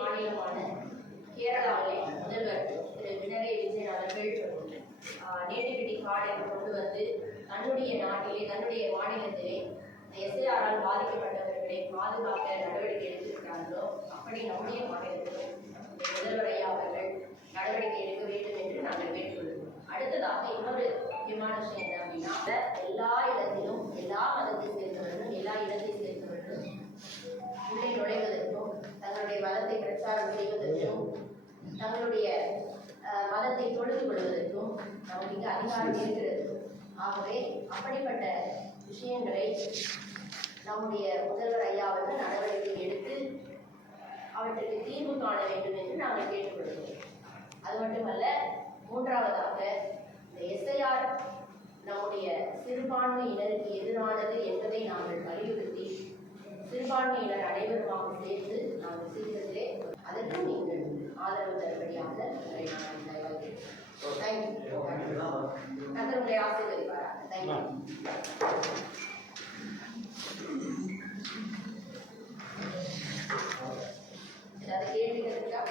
மாநிலமான கேரளாவிலே முதல்வர் திரு பினரே விஜயன் அவர்கள் நேட்டிவிட்டி கார்டை கொண்டு வந்து தன்னுடைய நாட்டிலே தன்னுடைய மாநிலத்திலே எஸ்ஆரால் பாதிக்கப்பட்டவர்களை பாதுகாக்க நடவடிக்கை எடுத்திருக்கிறார்களோ அப்படி நம்முடைய மாநிலத்திலும் முதல்வர் ஐயா அவர்கள் நடவடிக்கை எடுக்க வேண்டும் என்று நாங்கள் கேட்டுக்கொள்கிறோம் அடுத்ததாக இன்னொரு முக்கியமான விஷயம் கொள்வதற்கும் நமக்கு அதிகாரம் இருக்கிறது ஆகவே அப்படிப்பட்ட விஷயங்களை நம்முடைய முதல்வர் ஐயா அவர்கள் நடவடிக்கை எடுத்து அவற்றுக்கு தீர்வு காண வேண்டும் என்று நாங்கள் கேட்டுக்கொள்கிறோம். அது மட்டுமல்ல மூன்றாவதாக இந்த எஸ்ஐஆர் நம்முடைய சிறுபான்மையினருக்கு எதிரானது என்பதை நாங்கள் வலியுறுத்தி சிறுபான்மையினர் அனைவருமாக சேர்ந்து நாங்கள் உங்களை ஆசீர்வதிப்பாராக தேங்க்யூ ஏதாவது கேள்விகள் இருக்கா